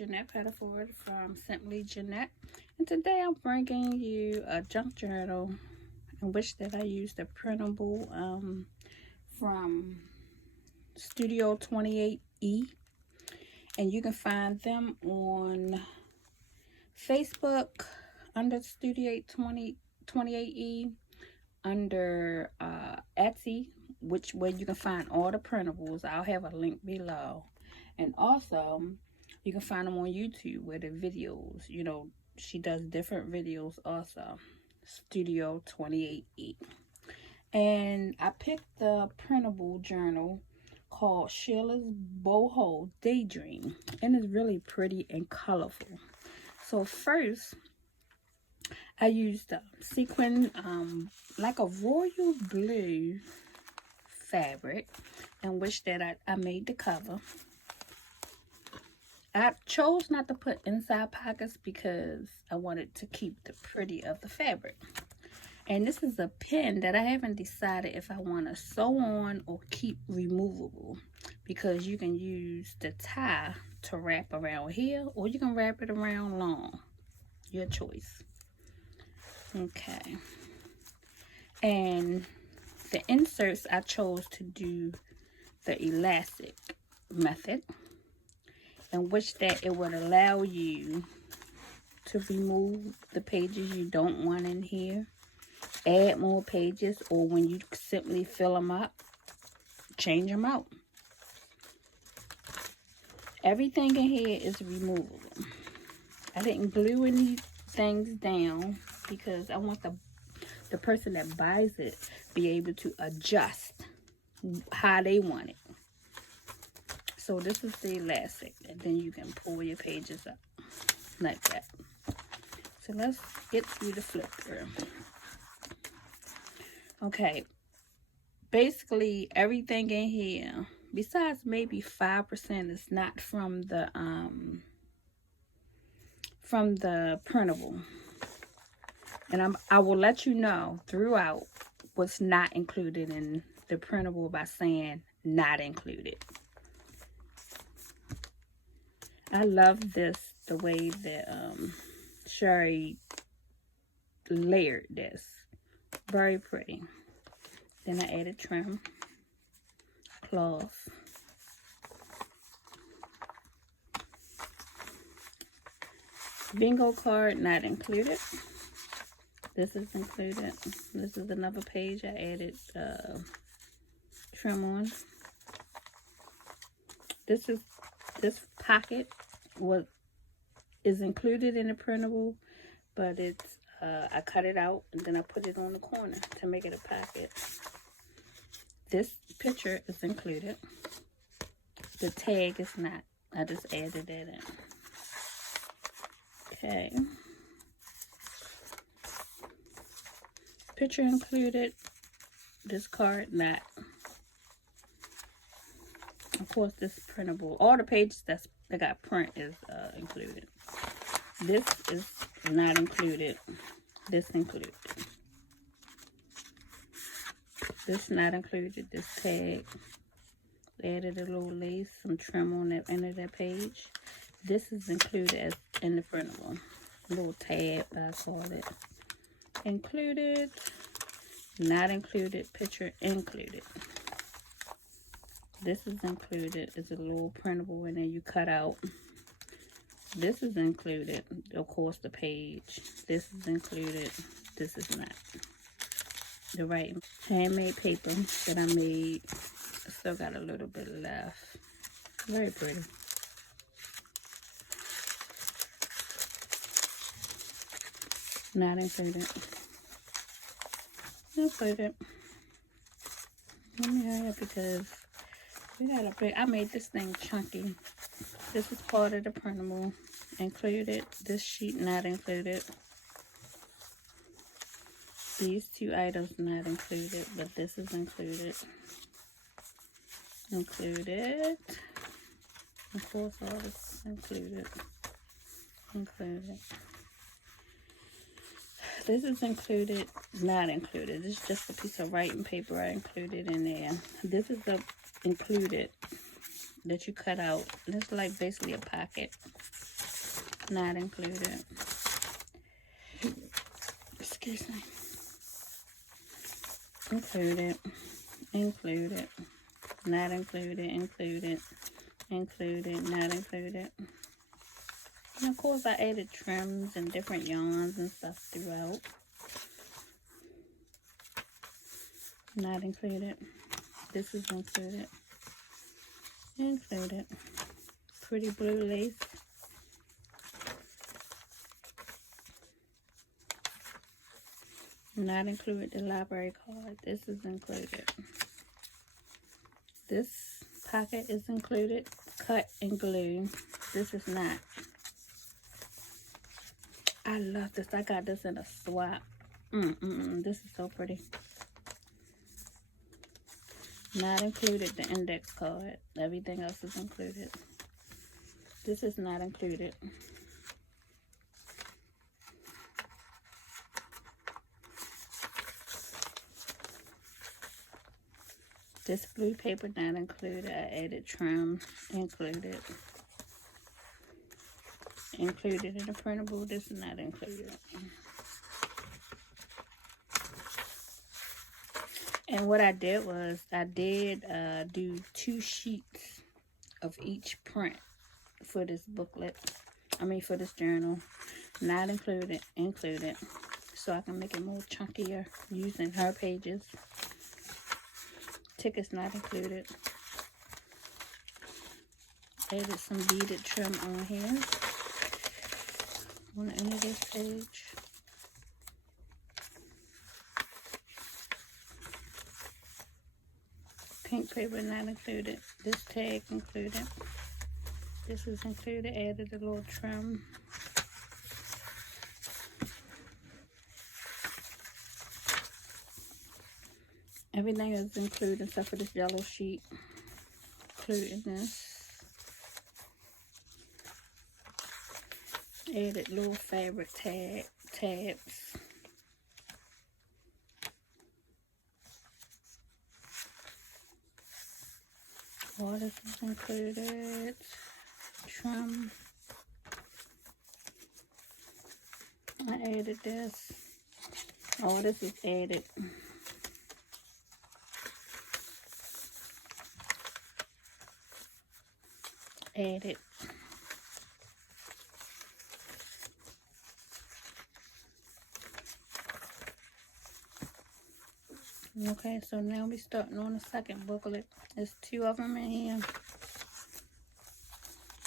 Jeannette Pettiford from Simply Jeannette, and today I'm bringing you a junk journal in which that I used a printable from Studio 28E, and you can find them on Facebook under Studio 28E, under Etsy, where you can find all the printables. I'll have a link below. And also, you can find them on YouTube where the videos, you know, she does different videos also. Studio 28E. And I picked the printable journal called Sheila's Boho Daydream. And it's really pretty and colorful. So first, I used sequin, like a royal blue fabric, in which that I made the cover. I chose not to put inside pockets because I wanted to keep the pretty of the fabric. And this is a pin that I haven't decided if I want to sew on or keep removable, because you can use the tie to wrap around here, or you can wrap it around long. Your choice. Okay. And the inserts, I chose to do the elastic method, in which that it would allow you to remove the pages you don't want in here, add more pages, or when you simply fill them up, change them out. Everything in here is removable. I didn't glue any things down because I want the person that buys it be able to adjust how they want it. So this is the elastic, and then you can pull your pages up like that. So let's get through the flip through. Okay, basically everything in here, besides maybe 5%, is not from the printable. And I will let you know throughout what's not included in the printable by saying not included. I love this, the way that Sherry layered this. Very pretty. Then I added trim, cloth, bingo card not included. This is included. This is another page I added trim on. This pocket is included in the printable, but it's I cut it out and then I put it on the corner to make it a pocket. This picture is included. The tag is not. I just added that in. Okay. Picture included. This card not. Of course, this printable. All the pages that got print is included. This is not included. This included. This not included. This tag. Added a little lace, some trim on that end of that page. This is included as in the printable. A little tab, I call it. Included. Not included. Picture included. This is included. It's a little printable in there you cut out. This is included. Of course, the page. This is included. This is not. The right handmade paper that I made. I still got a little bit left. Very pretty. Not included. Included. Let me hurry up because we got a big. I made this thing chunky. This is part of the printable. Included. This sheet not included. These two items not included, but this is included. Included. Of course, all this included. Included. This is included, not included. This is just a piece of writing paper I included in there. This is the included that you cut out. This is like basically a pocket. not included. Excuse me. Included, included, not included, included, included, not included. And of course I added trims and different yarns and stuff throughout. Not included. This is included. Included. Pretty blue lace. Not included the library card. This is included. This pocket is included. Cut and glue. This is not. I love this. I got this in a swap. This is so pretty. Not included the index card. Everything else is included. This is not included. This blue paper not included. I added trim. Included. Included in the printable. This is not included. And what I did was I did do 2 sheets of each print for this booklet. I mean for this journal. Not included. Included. So I can make it more chunkier using her pages. Tickets not included. Added some beaded trim on here. On the end of this page. Pink paper not included. This tag included. This is included. Added a little trim. Everything is included except for this yellow sheet. Including this. Added little fabric tabs. All this is included. Trim. I added this. All this is added. Added. Okay, so now we're starting on the second booklet. There's 2 of them in here.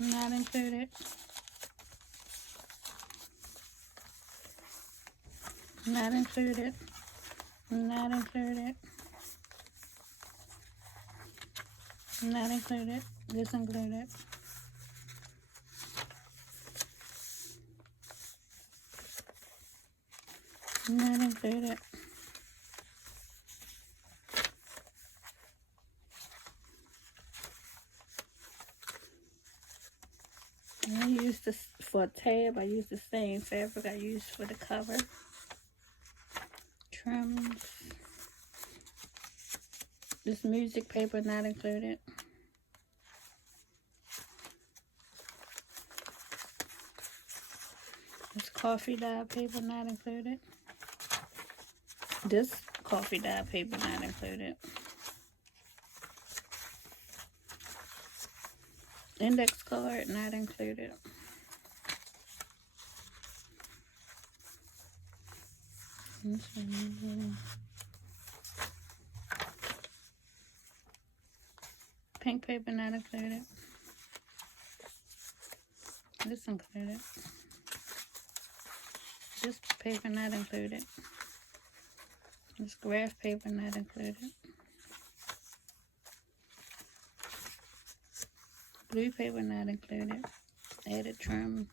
Not included. Not included. Not included. Not included. This included. Not included. I used this for a tab. I used the same fabric I used for the cover. Trims. This music paper not included. This coffee dye paper not included. This coffee dye paper not included. Index card not included. Pink paper not included. This included. This paper not included. This graph paper not included. Blue paper not included. Added trim.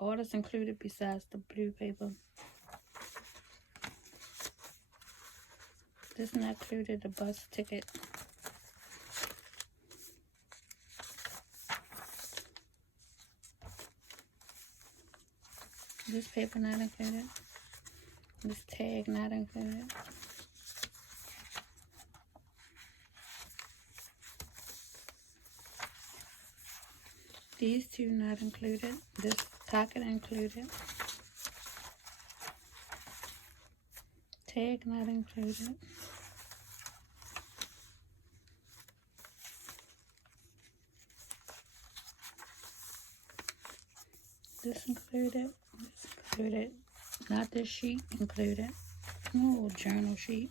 All that's included besides the blue paper. This not included the bus ticket. This paper not included. This tag not included. These two not included. This pocket included. Tag not included. This included. This included. Not this sheet included. Oh, journal sheet.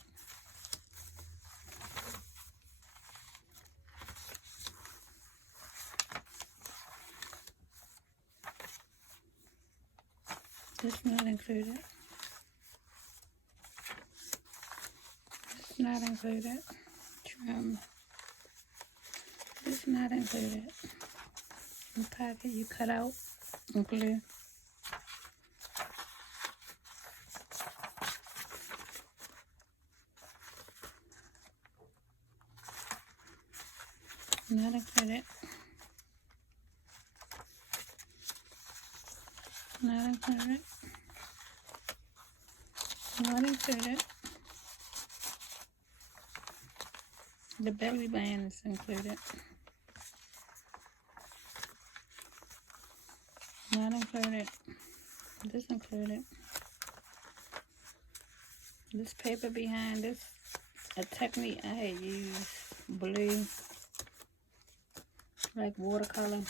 This not included. This not included. Trim. This not included. The pocket you cut out and glue. Not included. Not included. Not included. The belly band is included. Not included. This included. This paper behind this, a technique I had used, blue, like watercolor.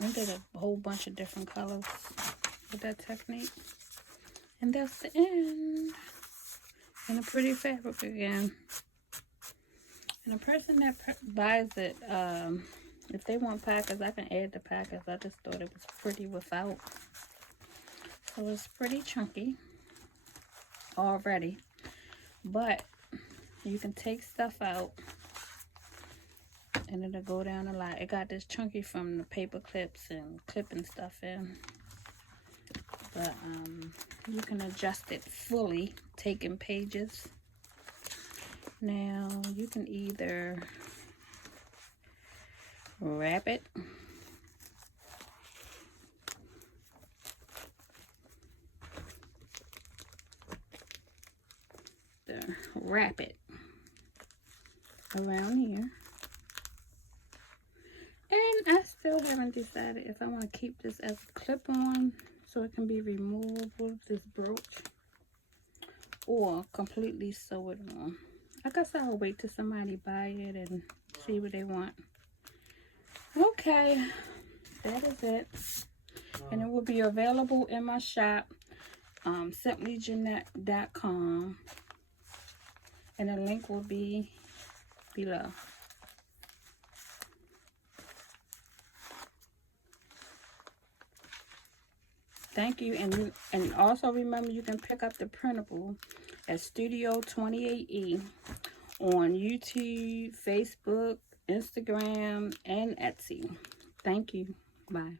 I did a whole bunch of different colors with that technique. And that's the end. And a pretty fabric again. And the person that buys it, if they want packets, I can add the packets. I just thought it was pretty without. So it's pretty chunky already. But you can take stuff out and it'll go down a lot. It got this chunky from the paper clips and clipping stuff in. But you can adjust it fully, taking pages. Now you can either wrap it, around here. And I still haven't decided if I want to keep this as a clip-on so it can be removable, this brooch, or completely sew it on. I guess I'll wait till somebody buy it and see what they want. Okay, that is it. And it will be available in my shop, simplyjeannette.com. And the link will be below. Thank you. And also remember, you can pick up the printable at Studio 28E on YouTube, Facebook, Instagram, and Etsy. Thank you. Bye.